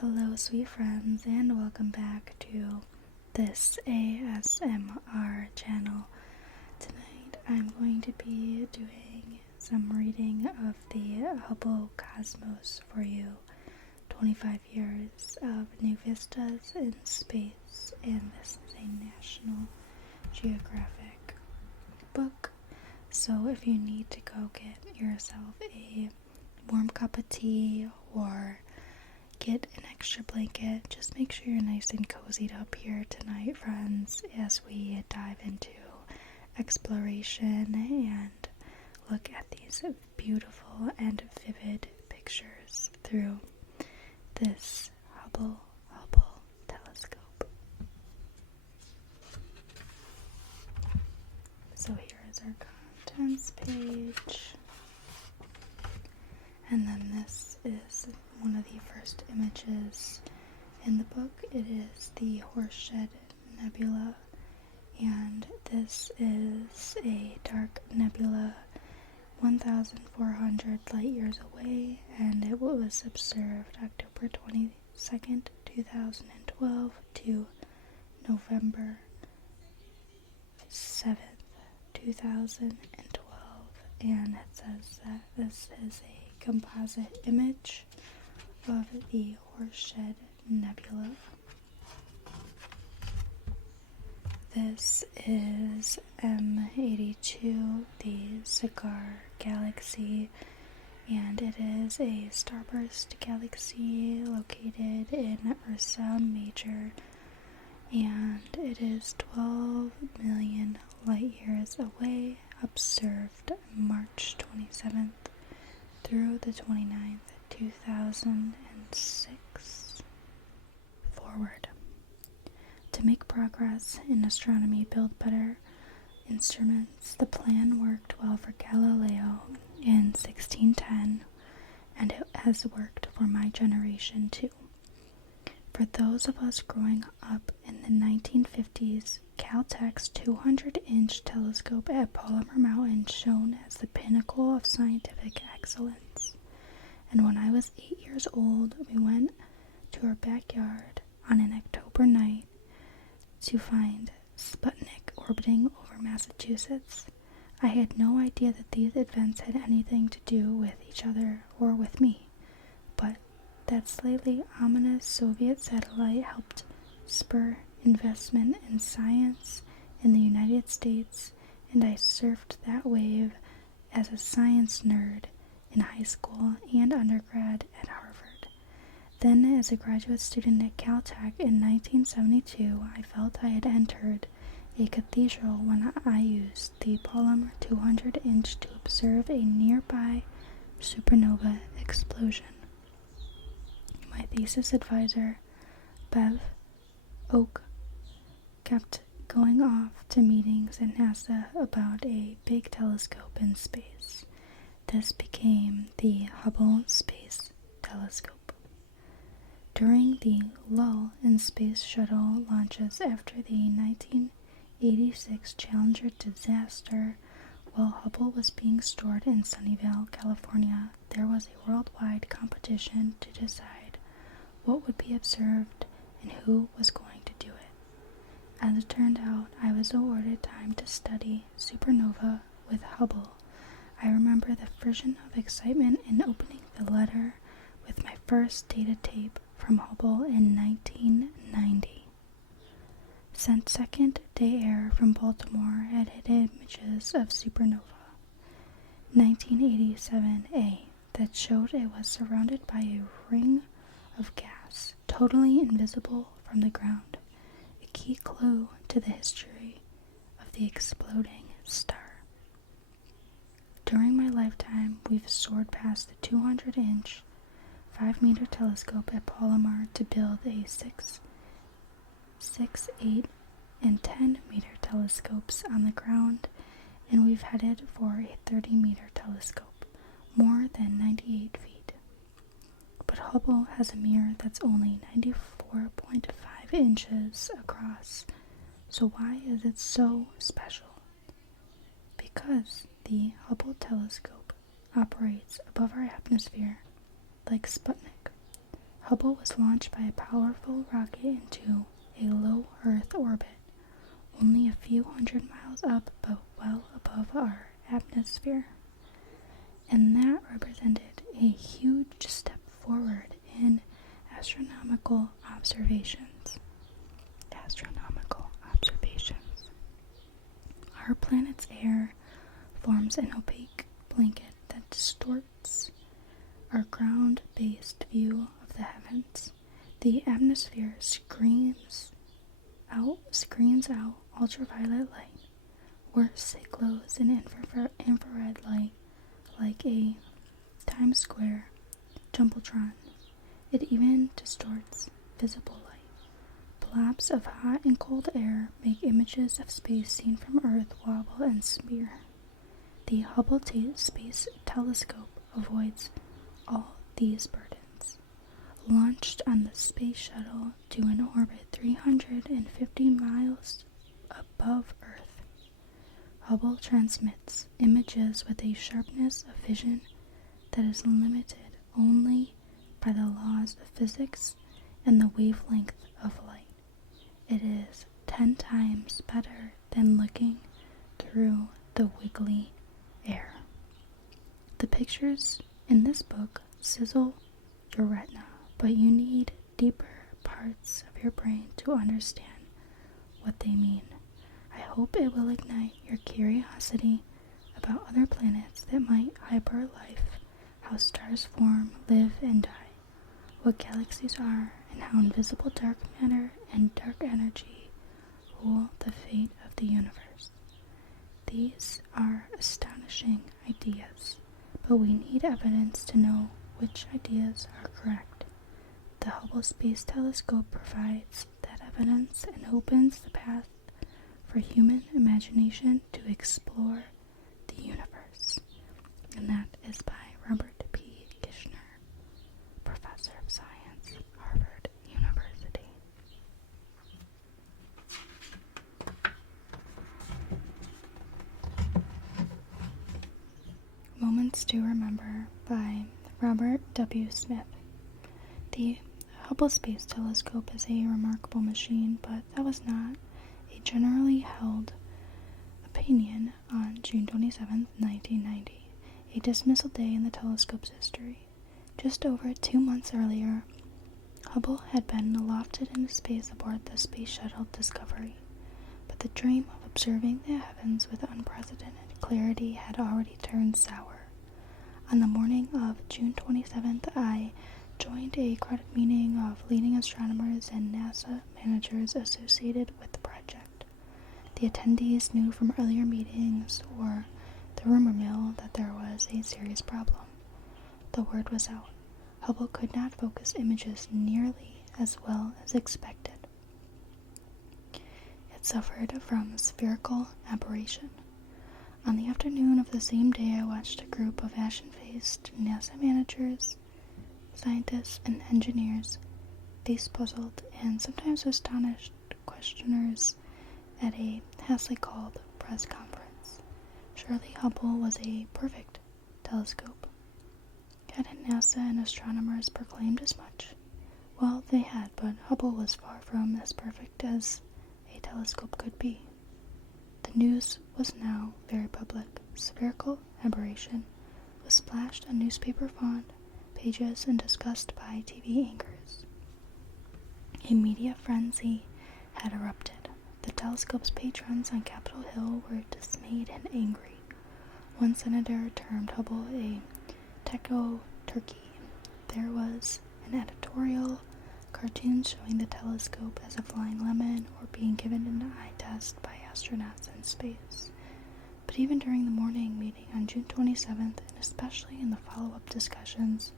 Hello, sweet friends, and welcome back to this ASMR channel. Tonight I'm going to be doing some reading of the Hubble Cosmos for you. 25 years of new vistas in space, and this is a National Geographic book. So if you need to go get yourself a warm cup of tea or get an extra blanket, just make sure you're nice and cozied up here tonight, friends, as we dive into exploration and look at these beautiful and vivid pictures through this Hubble Telescope. So here is our contents page. And then this is one of the first images in the book. It is the Horseshead Nebula, and this is a dark nebula 1,400 light years away, and it was observed October 22nd, 2012 to November 7th, 2012, and it says that this is a composite image of the Horseshead Nebula. This is M82, the Cigar Galaxy, and it is a starburst galaxy located in Ursa Major, and it is 12 million light years away, observed March 27th through the 29th, 2006. Forward. To make progress in astronomy, build better instruments. The plan worked well for Galileo in 1610, and it has worked for my generation too. For those of us growing up in the 1950s, Caltech's 200-inch telescope at Palmer Mountain shone as the pinnacle of scientific excellence. And when I was 8 years old, we went to our backyard on an October night to find Sputnik orbiting over Massachusetts. I had no idea that these events had anything to do with each other or with me, but that slightly ominous Soviet satellite helped spur investment in science in the United States, and I surfed that wave as a science nerd in high school and undergrad at Harvard. Then, as a graduate student at Caltech in 1972, I felt I had entered a cathedral when I used the Palmer 200-inch to observe a nearby supernova explosion. My thesis advisor, Bev Oak, kept going off to meetings at NASA about a big telescope in space. This became the Hubble Space Telescope. During the lull in space shuttle launches after the 1986 Challenger disaster, while Hubble was being stored in Sunnyvale, California, there was a worldwide competition to decide what would be observed and who was going to do it. As it turned out, I was awarded time to study supernova with Hubble. I remember the frisson of excitement in opening the letter with my first data tape from Hubble in 1990. Sent second day air from Baltimore had hit images of supernova 1987A that showed it was surrounded by a ring of gas, totally invisible from the ground, a key clue to the history of the exploding star. During my lifetime, we've soared past the 200-inch, 5-meter telescope at Palmer to build a 6, 8, and 10-meter telescopes on the ground, and we've headed for a 30-meter telescope, more than 98 feet. But Hubble has a mirror that's only 94.5 inches across. So why is it so special? Because the Hubble telescope operates above our atmosphere like Sputnik. Hubble was launched by a powerful rocket into a low Earth orbit, only a few hundred miles up but well above our atmosphere. And that represented a huge step forward in astronomical observations. Our planet's air forms an opaque blanket that distorts our ground-based view of the heavens. The atmosphere screens out ultraviolet light. Worse, it glows in infrared light like a Times Square jumbotron. It even distorts visible light. Blobs of hot and cold air make images of space seen from Earth wobble and smear. The Hubble Space Telescope avoids all these burdens. Launched on the space shuttle to an orbit 350 miles above Earth, Hubble transmits images with a sharpness of vision that is limited only by the laws of physics and the wavelength of light. It is 10 times better than looking through the wiggly air. The pictures in this book sizzle your retina, but you need deeper parts of your brain to understand what they mean. I hope it will ignite your curiosity about other planets that might harbor life, how stars form, live, and die, what galaxies are, and how invisible dark matter and dark energy rule the fate of the universe. These are astonishing ideas, but we need evidence to know which ideas are correct. The Hubble Space Telescope provides that evidence and opens the path for human imagination to explore the universe. And that is by Robert P. Kishner, Professor of Science, Harvard University. Moments to Remember by Robert W. Smith. The Hubble Space Telescope is a remarkable machine, but that was not a generally held opinion on June 27, 1990, a dismissal day in the telescope's history. Just over 2 months earlier, Hubble had been lofted into space aboard the Space Shuttle Discovery, but the dream of observing the heavens with unprecedented clarity had already turned sour. On the morning of June 27th, I joined a crowded meeting of leading astronomers and NASA managers associated with the project. The attendees knew from earlier meetings or the rumor mill that there was a serious problem. The word was out. Hubble could not focus images nearly as well as expected. It suffered from spherical aberration. On the afternoon of the same day, I watched a group of ashen-faced NASA managers, scientists, and engineers face puzzled and sometimes astonished questioners at a hastily called press conference. Surely Hubble was a perfect telescope. Hadn't NASA and astronomers proclaimed as much? Well, they had, but Hubble was far from as perfect as a telescope could be. The news was now very public. Spherical aberration was splashed on newspaper font pages and discussed by TV anchors. A media frenzy had erupted. The telescope's patrons on Capitol Hill were dismayed and angry. One senator termed Hubble a techno-turkey. There was an editorial cartoon showing the telescope as a flying lemon or being given an eye test by astronauts in space. But even during the morning meeting on June 27th, and especially in the follow-up discussions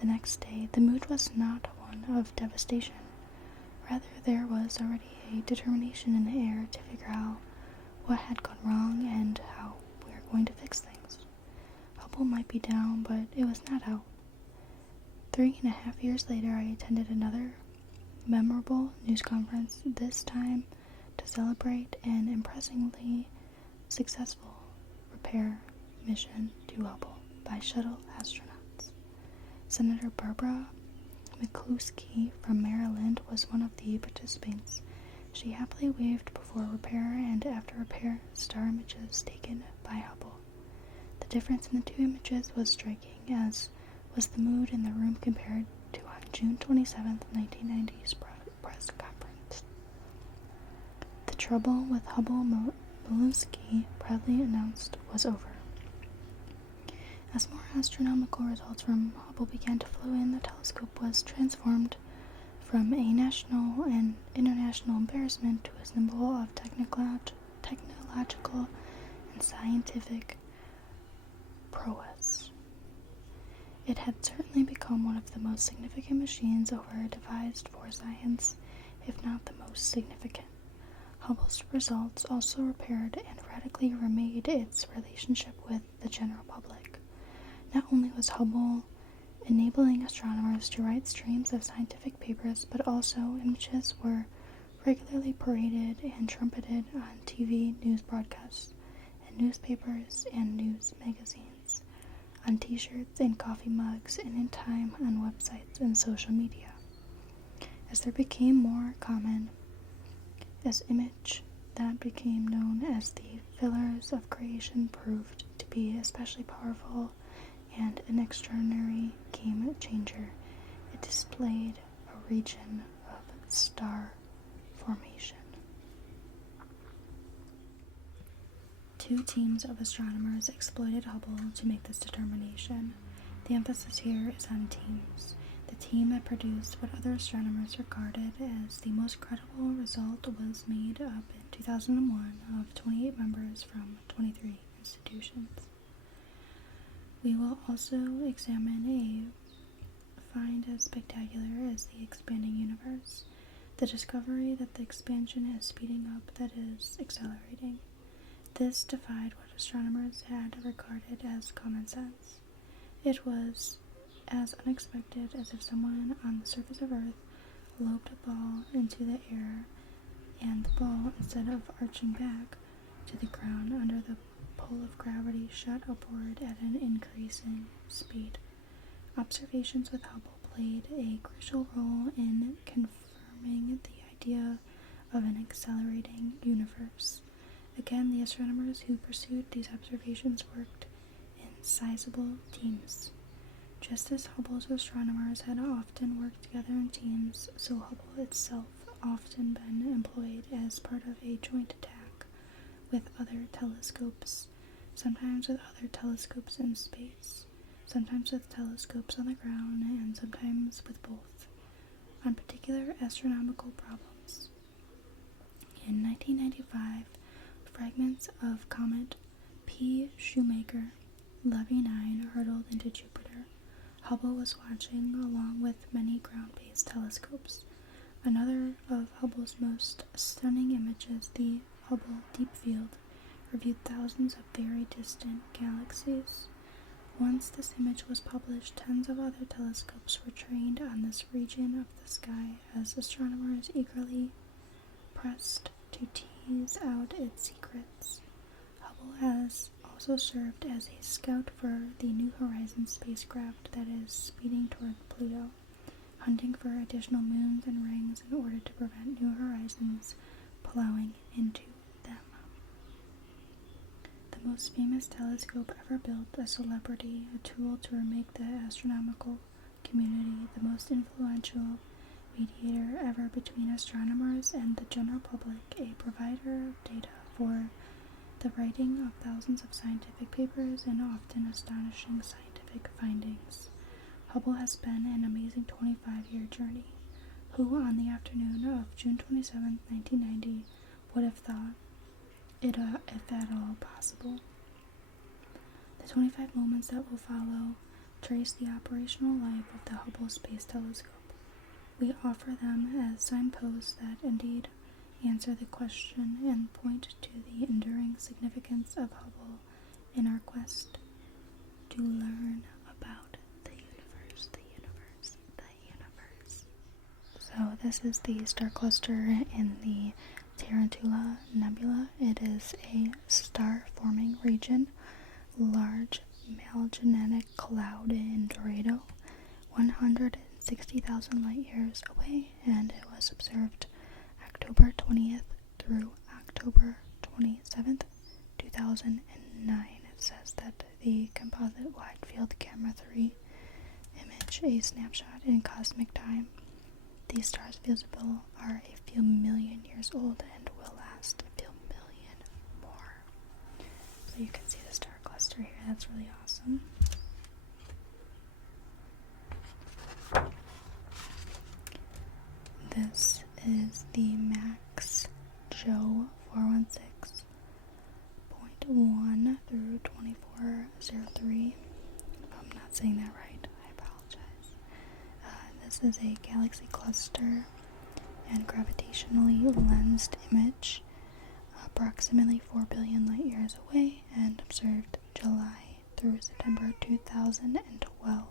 the next day, the mood was not one of devastation. Rather, there was already a determination in the air to figure out what had gone wrong and how we were going to fix things. Hubble might be down, but it was not out. 3.5 years later, I attended another memorable news conference, this time to celebrate an impressively successful repair mission to Hubble by shuttle astronauts. Senator Barbara McCluskey from Maryland was one of the participants. She happily waved before repair and after repair star images taken by Hubble. The difference in the two images was striking, as was the mood in the room compared to on June 27, 1990's press conference. The trouble with Hubble, Miluski proudly announced, was over. As more astronomical results from Hubble began to flow in, the telescope was transformed from a national and international embarrassment to a symbol of technological and scientific prowess. It had certainly become one of the most significant machines ever devised for science, if not the most significant. Hubble's results also repaired and radically remade its relationship with the general public. Not only was Hubble enabling astronomers to write streams of scientific papers, but also images were regularly paraded and trumpeted on TV news broadcasts, and newspapers and news magazines, on t-shirts and coffee mugs, and in time on websites and social media. As there became more common, as image that became known as the fillers of creation proved to be especially powerful and an extraordinary game changer, it displayed a region of star formation. Two teams of astronomers exploited Hubble to make this determination. The emphasis here is on teams. The team that produced what other astronomers regarded as the most credible result was made up in 2001 of 28 members from 23 institutions. We will also examine a find as spectacular as the expanding universe, the discovery that the expansion is speeding up, that is, accelerating. This defied what astronomers had regarded as common sense. It was as unexpected as if someone on the surface of Earth lobed a ball into the air, and the ball, instead of arching back to the ground under the pull of gravity, shot upward at an increasing speed. Observations with Hubble played a crucial role in confirming the idea of an accelerating universe. Again, the astronomers who pursued these observations worked in sizable teams. Just as Hubble's astronomers had often worked together in teams, so Hubble itself often been employed as part of a joint attack with other telescopes, sometimes with other telescopes in space, sometimes with telescopes on the ground, and sometimes with both, on particular astronomical problems. In 1995, fragments of comet P. Shoemaker-Levy 9 hurtled into Jupiter. Hubble was watching along with many ground-based telescopes. Another of Hubble's most stunning images, the Hubble Deep Field, reviewed thousands of very distant galaxies. Once this image was published, tens of other telescopes were trained on this region of the sky as astronomers eagerly pressed to tease out its secrets. Hubble has also served as a scout for the New Horizons spacecraft that is speeding toward Pluto, hunting for additional moons and rings in order to prevent New Horizons plowing into them. The most famous telescope ever built, a celebrity, a tool to make the astronomical community, the most influential mediator ever between astronomers and the general public, a provider of data for the writing of thousands of scientific papers and often astonishing scientific findings. Hubble has been an amazing 25-year journey. Who, on the afternoon of June 27, 1990, would have thought it if at all possible? The 25 moments that will follow trace the operational life of the Hubble Space Telescope. We offer them as signposts that indeed answer the question and point to the enduring significance of Hubble in our quest to learn about the universe, the universe, the universe. So this is the star cluster in the Tarantula Nebula. It is a star-forming region, large magellanic cloud in Dorado, 100 60,000 light years away, and it was observed October 20th through October 27th, 2009. It says that the composite wide field camera 3 image a snapshot in cosmic time. These stars visible are a few million years old and will last a few million more. So you can see the star cluster here. That's really awesome. This is the Max Joe 416.1 through 2403. If I'm not saying that right, I apologize. This is a galaxy cluster and gravitationally lensed image approximately 4 billion light years away and observed July through September 2012.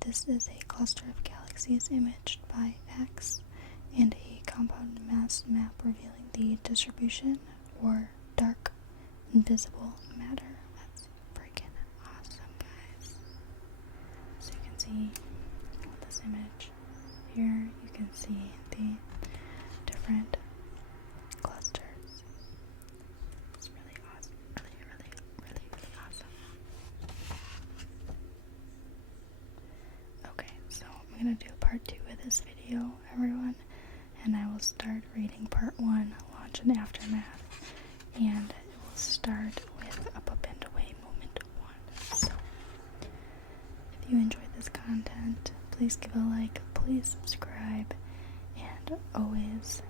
This is a cluster of galaxies imaged by X and a compound mass map revealing the distribution for dark invisible matter. That's freaking awesome, guys. So you can see this image here. You can see the different clusters. It's really awesome. Really awesome. Okay, so I'm going to do part 2 of this video, everyone, and I will start reading part 1, Launch and Aftermath, and it will start with Up and Away Moment 1. So, if you enjoyed this content, please give a like, please subscribe, and always